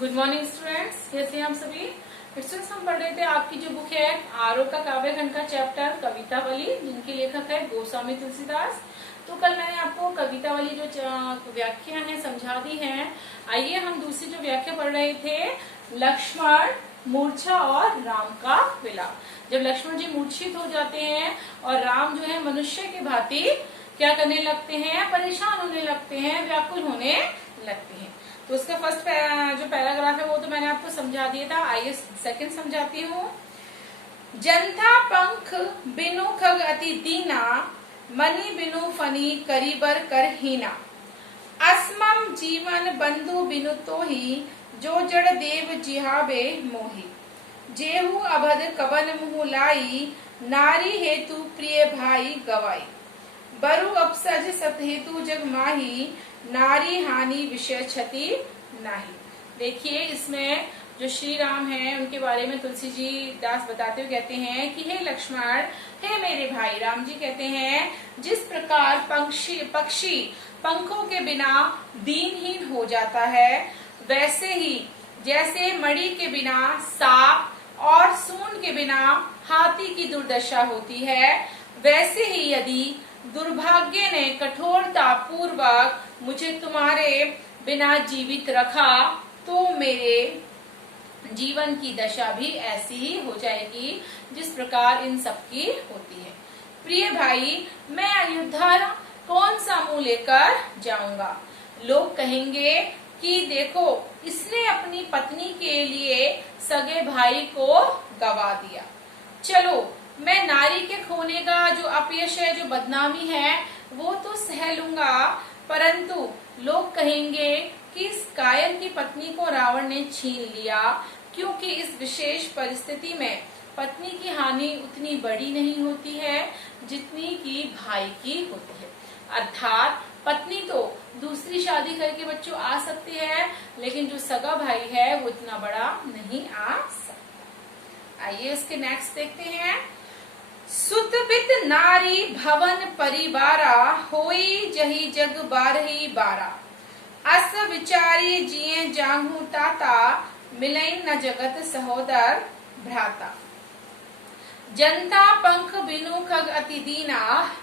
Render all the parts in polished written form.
Good morning students, कैसे हैं हम सभी। स्टूडेंट्स, हम पढ़ रहे थे आपकी जो बुक है आरो का काव्यखंड का चैप्टर कवितावली, जिनके लेखक है गोस्वामी तुलसीदास। तो कल मैंने आपको कवितावली जो व्याख्या है समझा दी है। आइए हम दूसरी जो व्याख्या पढ़ रहे थे, लक्ष्मण, मूर्छा और राम का विलाप। जब लक्ष्मण जी मूर्छित हो जाते हैं और राम जो है मनुष्य की भांति क्या करने लगते हैं, परेशान होने लगते हैं, व्याकुल होने लगते हैं। तो उसका फर्स्ट जो पैराग्राफ है वो तो मैंने आपको समझा दिया था। आइए सेकंड समझाती हूँ। जनता पंख बिनु खग अति दीना, मनी बिनु फनी करीबर कर हीना। असमम जीवन बंधु बिनु तो ही, जो जड़ देव जिहाबे मोही। जेहू अभद कवन मुँह लाई, नारी हेतु प्रिय भाई गवाई। बरु अपसज सत हेतु जग माही, नारी हानि विषय क्षति नाही। देखिए, इसमें जो श्री राम है उनके बारे में तुलसी जी दास बताते हुए कहते हैं कि हे लक्ष्मण, हे मेरे भाई। राम जी कहते हैं, जिस प्रकार पक्षी पंखों के बिना दीनहीन हो जाता है, वैसे ही जैसे मणि के बिना सांप और सूंड के बिना हाथी की दुर्दशा होती है, वैसे ही यदि दुर्भाग्य ने कठोरता पूर्वक मुझे तुम्हारे बिना जीवित रखा, तो मेरे जीवन की दशा भी ऐसी ही हो जाएगी जिस प्रकार इन सबकी होती है। प्रिय भाई, मैं अयोध्या कौन सा मुंह लेकर जाऊंगा। लोग कहेंगे कि देखो, इसने अपनी पत्नी के लिए सगे भाई को गवा दिया। चलो, मैं नारी के खोने का जो अपयश है, जो बदनामी है, वो तो सह लूंगा, परंतु लोग कहेंगे कि इस कायर की पत्नी को रावण ने छीन लिया, क्योंकि इस विशेष परिस्थिति में पत्नी की हानि उतनी बड़ी नहीं होती है जितनी कि भाई की होती है। अर्थात पत्नी तो दूसरी शादी करके बच्चों आ सकती है, लेकिन जो सगा भाई है वो इतना बड़ा नहीं आ सकता। आइए इसके नेक्स्ट देखते हैं। सुतबित नारी भवन परिवारा, होई जही जग बारही बारा। अस विचारी जिये जांघू ताता, मिलई न जगत सहोदर भ्राता। जनता पंख बिनु खग अति दीना,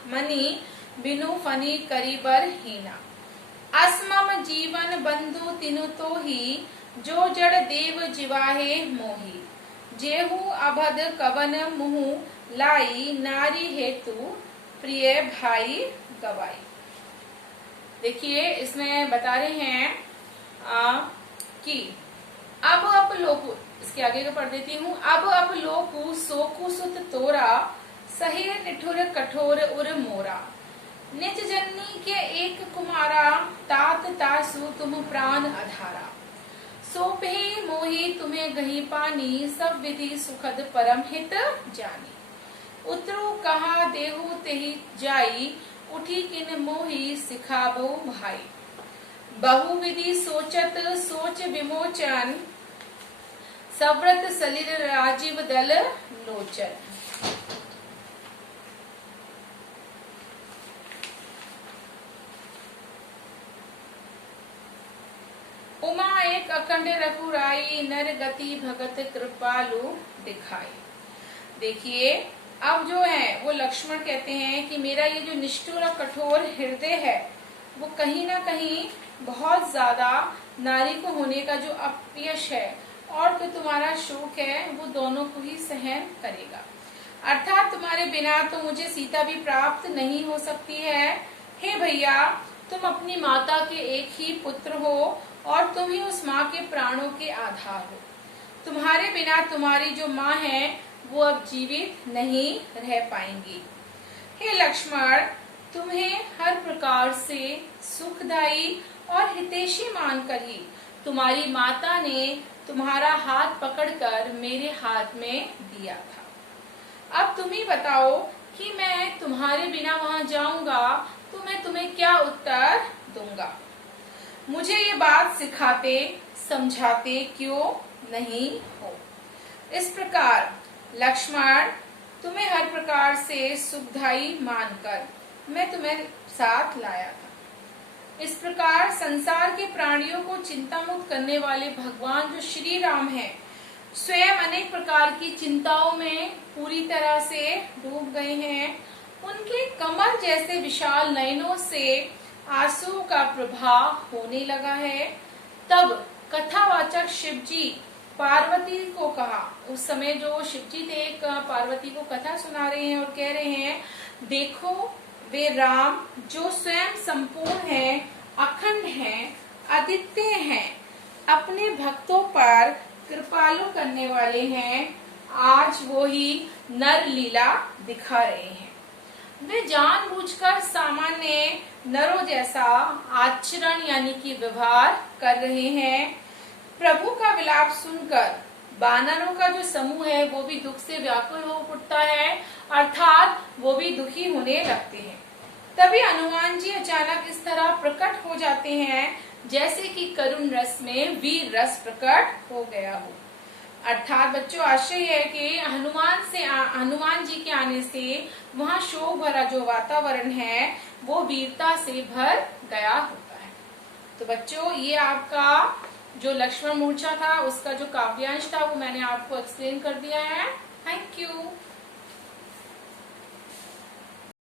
मनी बिनु फनी करीबर हीना। असमम जीवन बंधु तिनु तो ही, जो जड़ देव जिवाहे मोही। जेहू अभद कवन मुँह लाई, नारी हेतु प्रिय भाई गवाई। देखिए, इसमें बता रहे हैं कि अब लोकु, इसके आगे का पढ़ देती हूँ। अब लोकु सोकु सुत तोरा, सहे निठुर कठोर उर मोरा। निज जननी के एक कुमारा, तात तासु तुम प्राण अधारा। सोपे मोही तुम्हें गही पानी, सब विधि सुखद परम हित जानी। उतरू कहा देहु तेहि जाई, उठी किन मोही सिखाबो भाई। बहुविधि सोचत सोच विमोचन, सव्रत सलिल राजीव दल लोचन। उमा एक अखंड रघुराई, नर गति भगत कृपालु दिखाई। देखिए, अब जो है वो लक्ष्मण कहते हैं कि मेरा ये जो निष्ठुर और कठोर हृदय है, वो कहीं ना कहीं बहुत ज्यादा नारी को होने का जो अपयश है और जो तुम्हारा शोक है, वो दोनों को ही सहन करेगा। अर्थात तुम्हारे बिना तो मुझे सीता भी प्राप्त नहीं हो सकती है। हे भैया, तुम अपनी माता के एक ही पुत्र हो और तुम ही उस माँ के प्राणों के आधार हो। तुम्हारे बिना तुम्हारी जो माँ है वो अब जीवित नहीं रह पाएंगी। हे लक्ष्मण, तुम्हें हर प्रकार से सुखदायी और हितैषी मानकर ही तुम्हारी माता ने तुम्हारा हाथ पकड़कर मेरे हाथ में दिया था। अब तुम ही बताओ कि मैं तुम्हारे बिना वहां जाऊंगा तो मैं तुम्हें क्या उत्तर दूंगा। मुझे ये बात सिखाते समझाते क्यों नहीं हो। इस प्रकार लक्ष्मण, तुम्हें हर प्रकार से सुखदायी मानकर मैं तुम्हें साथ लाया था। इस प्रकार संसार के प्राणियों को चिंता मुक्त करने वाले भगवान जो श्री राम हैं, स्वयं अनेक प्रकार की चिंताओं में पूरी तरह से डूब गए हैं। उनके कमल जैसे विशाल नयनों से आंसुओं का प्रवाह होने लगा है। तब कथावाचक शिव जी पार्वती को कहा, उस समय जो शिव जी थे पार्वती को कथा सुना रहे हैं और कह रहे हैं, देखो वे राम जो स्वयं संपूर्ण हैं, अखंड हैं, अद्वितीय हैं, अपने भक्तों पर कृपालु करने वाले हैं, आज वो ही नर लीला दिखा रहे हैं। वे जानबूझकर सामान्य नरों जैसा आचरण यानी कि व्यवहार कर रहे हैं। प्रभु का विलाप सुनकर वानरों का जो समूह है वो भी दुख से व्याकुल हो उठता है, अर्थात वो भी दुखी होने लगते हैं। तभी हनुमान जी अचानक इस तरह प्रकट हो जाते हैं जैसे कि करुण रस में वीर रस प्रकट हो गया हो। अर्थात बच्चों आशय है कि हनुमान जी के आने से वहाँ शोक भरा जो वातावरण है वो वीरता से भर गया होता है। तो बच्चों ये आपका जो लक्ष्मण मूर्छा था उसका जो काव्यांश था वो मैंने आपको एक्सप्लेन कर दिया है। Thank you.